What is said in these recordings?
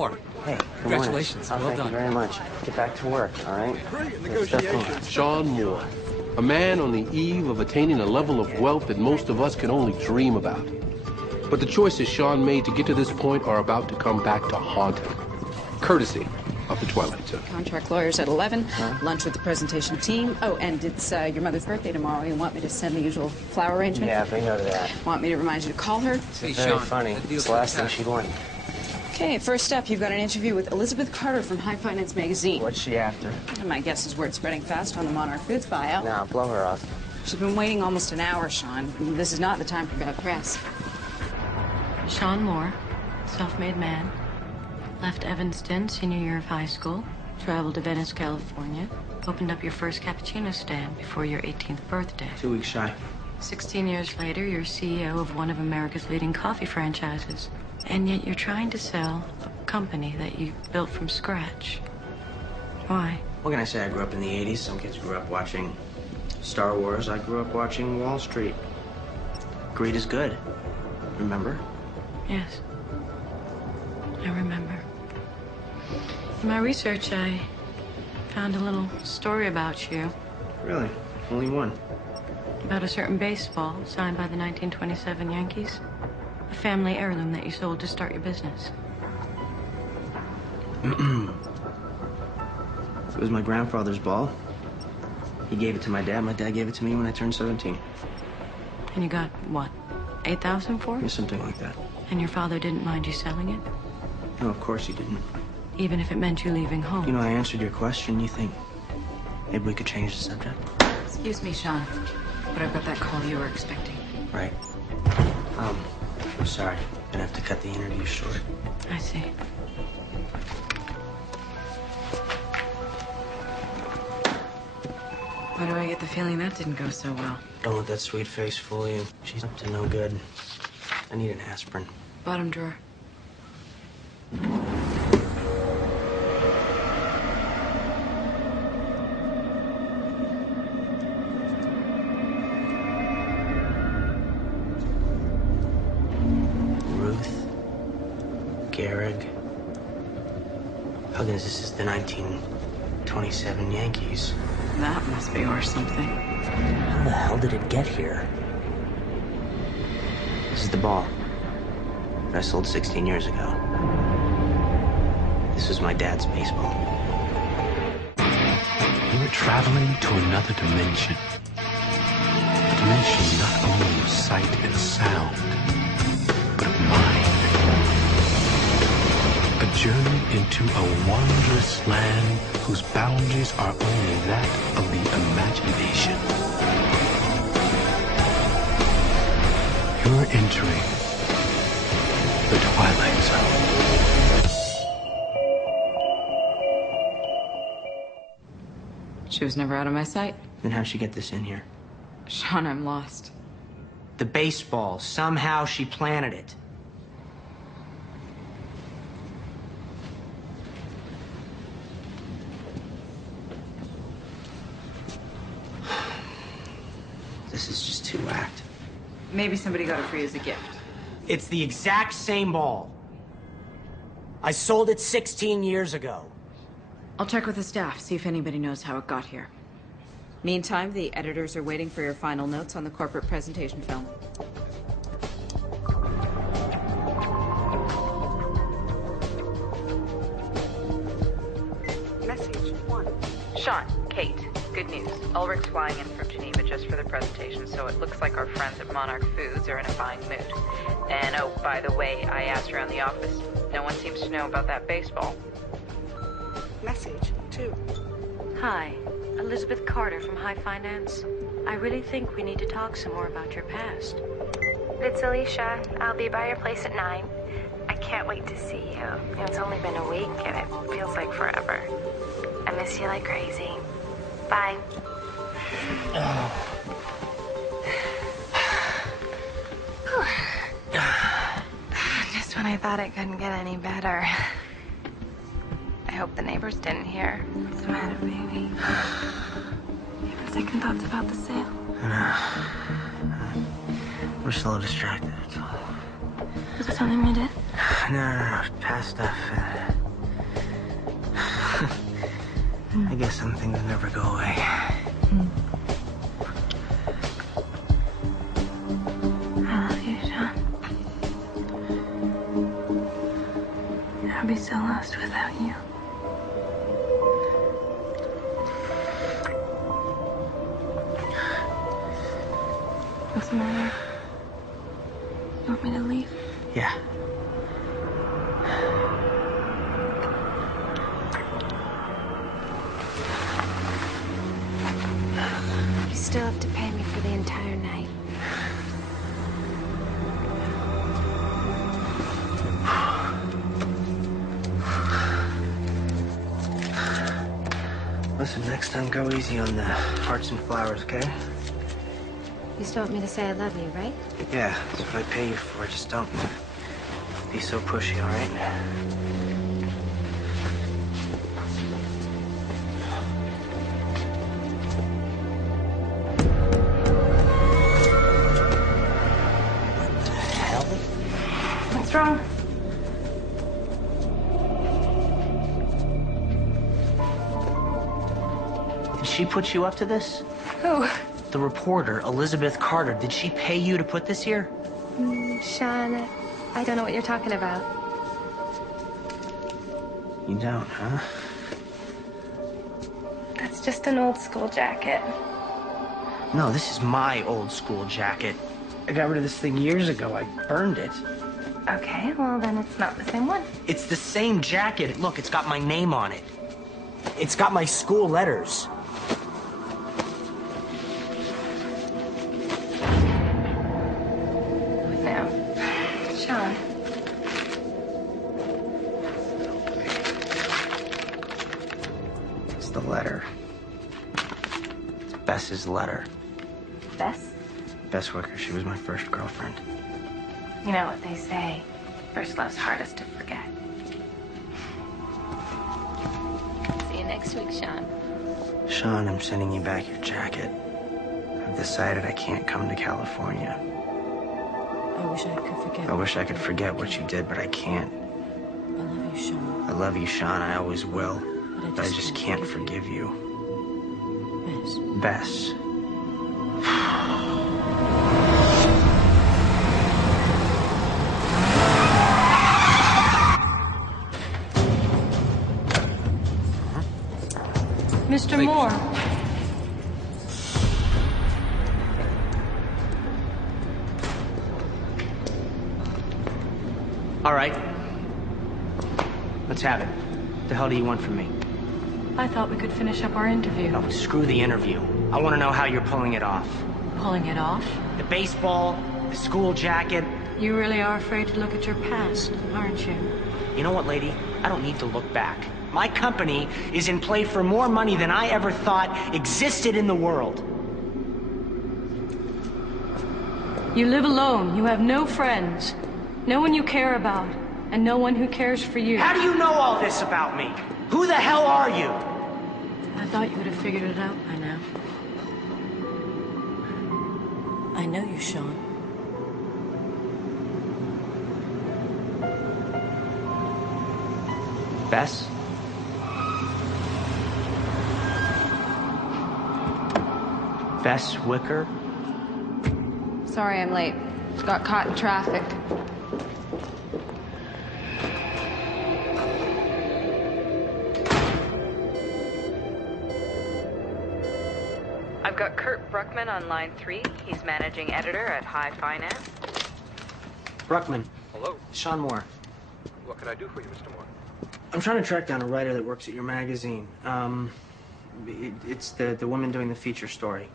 Moore. Hey, Congratulations. Well, well thank done. you very much. Get back to work, all right? Great negotiations. Sean Moore, a man on the eve of attaining a level of wealth that most of us can only dream about. But the choices Sean made to get to this point are about to come back to haunt him, courtesy of the Twilight Zone. Contract lawyers at 11, lunch with the presentation team. Oh, and it's your mother's birthday tomorrow. You want me to send the usual flower arrangement? Yeah, they know that. Want me to remind you to call her? It's Hey, very Sean, funny. the deal's It's the last thing fantastic. she'd want. Okay, first up, you've got an interview with Elizabeth Carter from High Finance Magazine. What's she after? My guess is word spreading fast on the Monarch Foods buyout. Nah, blow her off. She's been waiting almost an hour, Sean. This is not the time for bad press. Sean Moore, self-made man, left Evanston senior year of high school, traveled to Venice, California, opened up your first cappuccino stand before your 18th birthday. 2 weeks shy. 16 years later, you're CEO of one of America's leading coffee franchises. And yet you're trying to sell a company that you built from scratch. Why? What can I say? I grew up in the 80s. Some kids grew up watching Star Wars. I grew up watching Wall Street. Greed is good. Remember? Yes. I remember. In my research, I found a little story about you. Really? Only one. About a certain baseball signed by the 1927 Yankees. A family heirloom that you sold to start your business. It was my grandfather's ball. He gave it to my dad. My dad gave it to me when I turned 17. And you got, what, 8,000 for Yeah, it? something like that. And your father didn't mind you selling it? No, of course he didn't. Even if it meant you leaving home? You know, I answered your question. You think maybe we could change the subject? Excuse me, Sean, but I've got that call you were expecting. Right. I'm sorry. Gonna have to cut the interview short. I see. Why do I get the feeling that didn't go so well? Don't let that sweet face fool you. She's up to no good. I need an aspirin. Bottom drawer. Ruth. Gehrig. Huggins, this is the 1927 Yankees. That must be worth something. How the hell did it get here? This is the ball that I sold 16 years ago. This was my dad's baseball. You were traveling to another dimension. A dimension not only of sight and sound, but of mind. A journey into a wondrous land whose boundaries are only that of the imagination. You're entering the Twilight Zone. She was never out of my sight. Then how'd she get this in here? Sean, I'm lost. The baseball. Somehow she planted it. This is just too whacked. Maybe somebody got it for you as a gift. It's the exact same ball. I sold it 16 years ago. I'll check with the staff, see if anybody knows how it got here. Meantime, the editors are waiting for your final notes on the corporate presentation film. Message 1. Sean, Kate, good news. Ulrich's flying in from Geneva just for the presentation, so it looks like our friends at Monarch Foods are in a buying mood. And oh, by the way, I asked around the office. No one seems to know about that baseball. Message 2. Hi, Elizabeth Carter from High Finance. I really think we need to talk some more about your past. It's Alicia. I'll be by your place at 9. I can't wait to see you. It's only been a week and it feels like forever. I miss you like crazy. Bye. Just when I thought it couldn't get any better. I hope the neighbors didn't hear. What's the matter, baby? You having second thoughts about the sale? We're still distracted, that's all. Was it something you did? No, past stuff. I guess some things never go away. I love you, Sean. I'd be so lost without you. What's the matter? You want me to leave? Yeah. You still have to pay me for the entire night. Listen, next time go easy on the hearts and flowers, okay? You still want me to say I love you, right? Yeah, that's what I pay you for. Just don't be so pushy, all right? What the hell? What's wrong? Did she put you up to this? Who? The reporter, Elizabeth Carter. Did she pay you to put this here? Sean, I don't know what you're talking about. You don't, huh? That's just an old school jacket. No, this is my old school jacket. I got rid of this thing years ago. I burned it. Okay, well then it's not the same one. It's the same jacket. Look, it's got my name on it. It's got my school letters. Now, Sean. It's the letter. It's Bess's letter. Bess? Bess Wicker, she was my first girlfriend. You know what they say. First love's hardest to forget. See you next week, Sean. Sean, I'm sending you back your jacket. I've decided I can't come to California. I wish I could forget. I wish I could forget what you did, but I can't. I love you, Sean. I love you, Sean. I always will. But I just can't forgive you. Bess. Bess. Mr. Moore. All right. Let's have it. What the hell do you want from me? I thought we could finish up our interview. No, screw the interview. I want to know how you're pulling it off. Pulling it off? The baseball, the school jacket. You really are afraid to look at your past, aren't you? You know what, lady? I don't need to look back. My company is in play for more money than I ever thought existed in the world. You live alone. You have no friends. No one you care about. And no one who cares for you. How do you know all this about me? Who the hell are you? I thought you would have figured it out by now. I know you, Sean. Bess? Bess Wicker? Sorry I'm late. Got caught in traffic. I've got Kurt Bruckman on line 3. He's managing editor at High Finance. Bruckman. Hello. Sean Moore. What can I do for you, Mr. Moore? I'm trying to track down a writer that works at your magazine. It's the woman doing the feature story.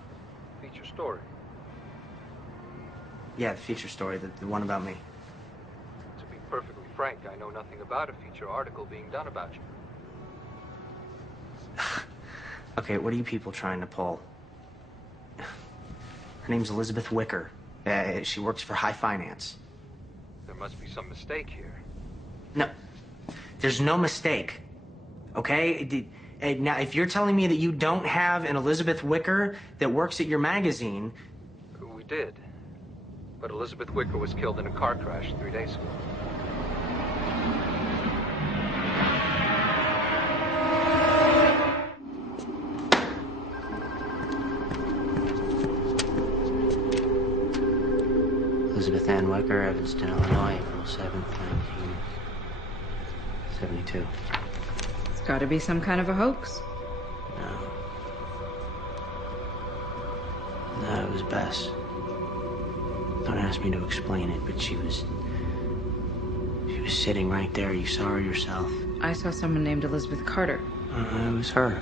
Feature story. Yeah, the feature story, the one about me. To be perfectly frank, I know nothing about a feature article being done about you. Okay, what are you people trying to pull? Her name's Elizabeth Wicker. She works for High Finance. There must be some mistake here. No, there's no mistake. Okay? Now, if you're telling me that you don't have an Elizabeth Wicker that works at your magazine... We did. But Elizabeth Wicker was killed in a car crash 3 days ago. Wicker, Evanston, Illinois, April 7th, 1972. It's gotta be some kind of a hoax. No, it was Bess. Don't ask me to explain it, but she was sitting right there. You saw her yourself. I saw someone named Elizabeth Carter. It was her.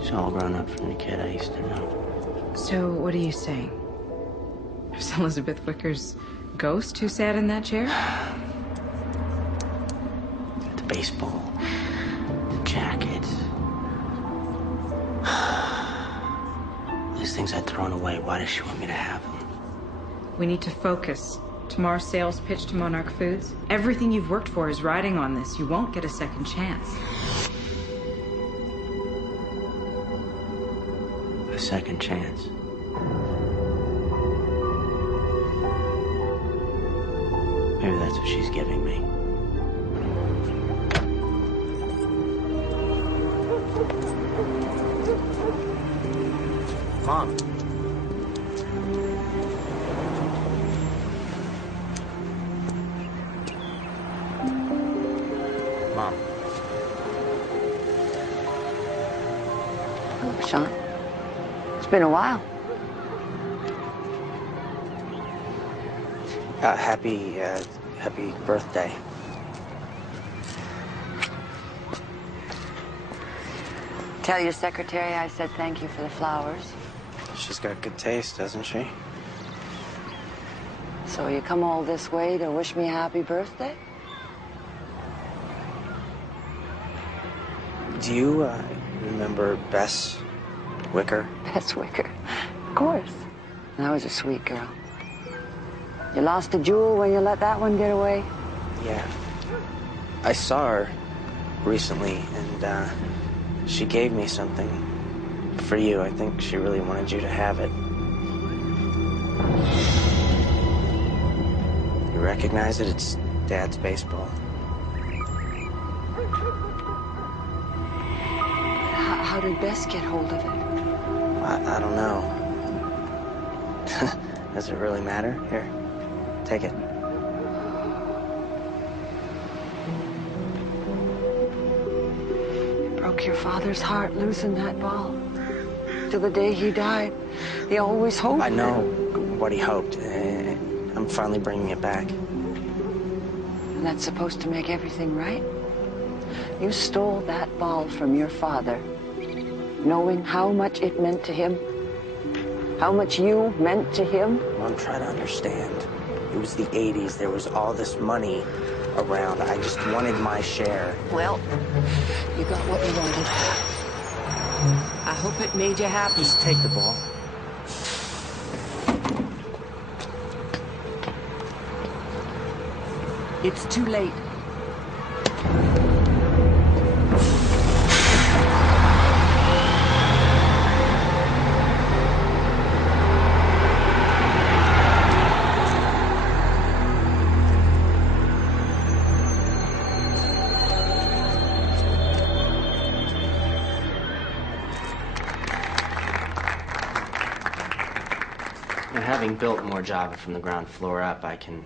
She's all grown up from the kid I used to know. So, what are you saying? Is Elizabeth Wicker's ghost who sat in that chair? The baseball, the jacket. These things I'd thrown away. Why does she want me to have them? We need to focus. Tomorrow's sales pitch to Monarch Foods. Everything you've worked for is riding on this. You won't get a second chance. A second chance. Maybe that's what she's giving me. Mom. Mom. Hello, Sean. It's been a while. Happy birthday. Tell your secretary I said thank you for the flowers. She's got good taste, doesn't she? So you come all this way to wish me a happy birthday? Do you, remember Bess Wicker? Bess Wicker. Of course. That was a sweet girl. You lost a jewel when you let that one get away? Yeah. I saw her recently, and, she gave me something for you. I think she really wanted you to have it. You recognize it? It's Dad's baseball. How did Bess get hold of it? I don't know. Does it really matter? Here, take it. Broke your father's heart losing that ball. Till the day he died, he always hoped. I know what he hoped. I'm finally bringing it back. And that's supposed to make everything right? You stole that ball from your father, knowing how much it meant to him, how much you meant to him. Mom, try to understand. It was the 80s. There was all this money around. I just wanted my share. Well, you got what you wanted. I hope it made you happy. Just take the ball. It's too late. Having built more Java from the ground floor up, I can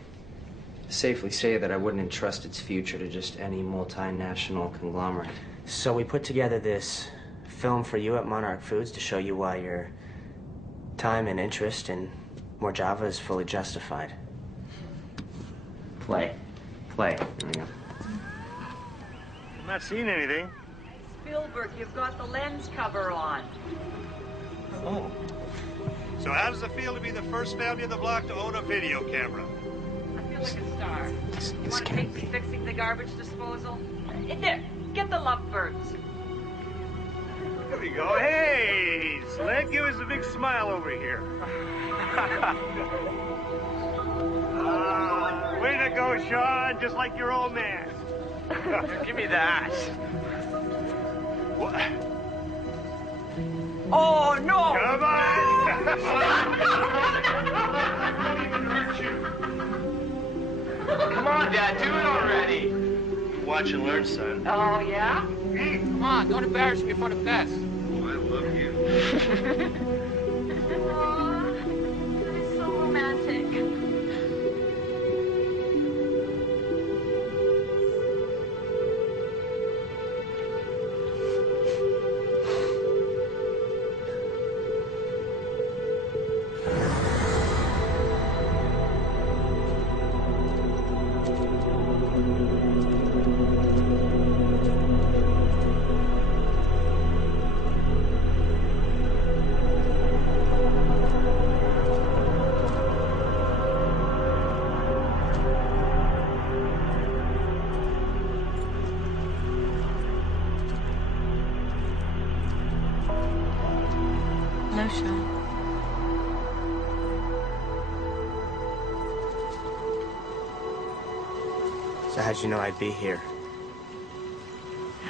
safely say that I wouldn't entrust its future to just any multinational conglomerate. So we put together this film for you at Monarch Foods to show you why your time and interest in more Java is fully justified. Play. There we go. I'm not seeing anything. Spielberg, you've got the lens cover on. Oh. So how does it feel to be the first family on the block to own a video camera? I feel like a star. This You want to can't take me be. fixing the garbage disposal? There, get the lovebirds. There we go. Hey, Slick, give us a big smile over here. Way to go, Sean. Just like your old man. Give me that. What? Oh, no! Come on! Come on, Dad, do it already. Watch and learn, son. Oh, yeah? Come on, don't embarrass me in front of Bess. Oh, I love you. So how'd you know I'd be here?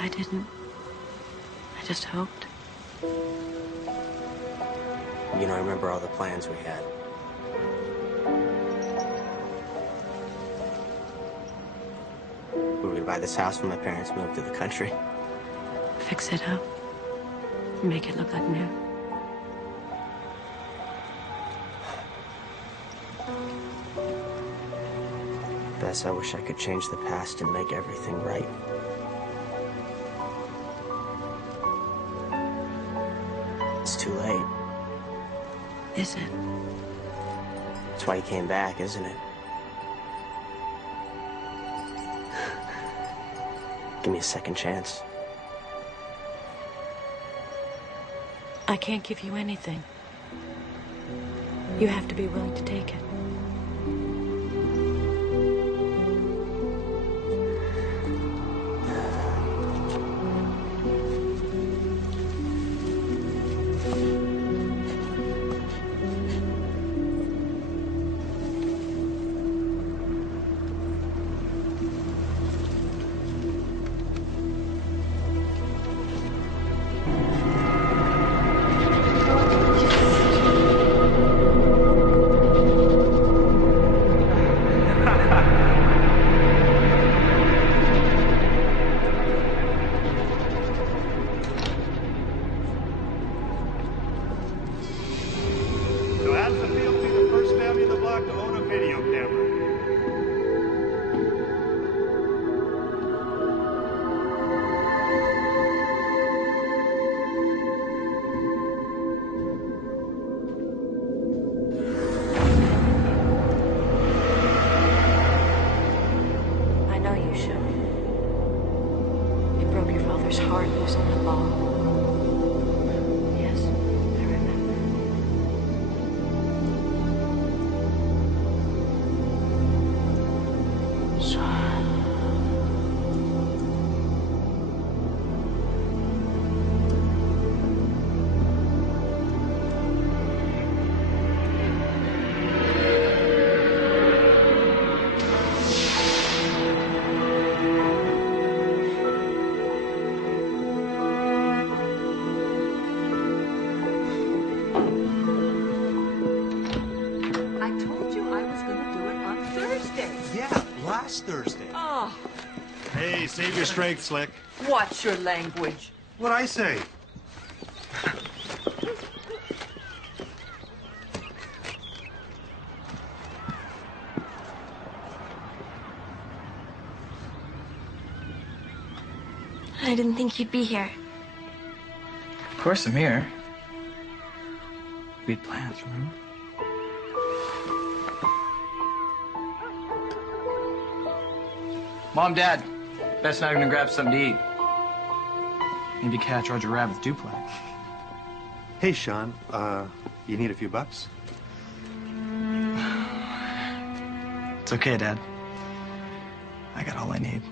I didn't. I just hoped. You know, I remember all the plans we had. We were gonna buy this house when my parents moved to the country. Fix it up. Make it look like new. Bess, I wish I could change the past and make everything right. It's too late. Is it? That's why you came back, isn't it? Give me a second chance. I can't give you anything. You have to be willing to take it. Thursday. Oh. Hey, save your strength, Slick. Watch your language. What'd I say? I didn't think you'd be here. Of course I'm here. We had plans, remember? Mom, Dad, Bess and I are gonna grab something to eat. Maybe catch Roger Rabbit's duplex. Hey, Sean, you need a few bucks? It's okay, Dad. I got all I need.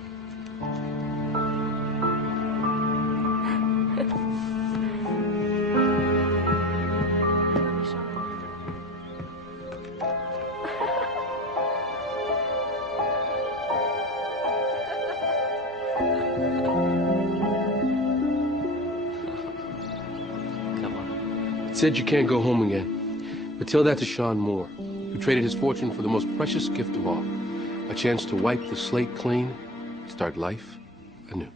Said you can't go home again. But tell that to Sean Moore, who traded his fortune for the most precious gift of all, a chance to wipe the slate clean, start life anew.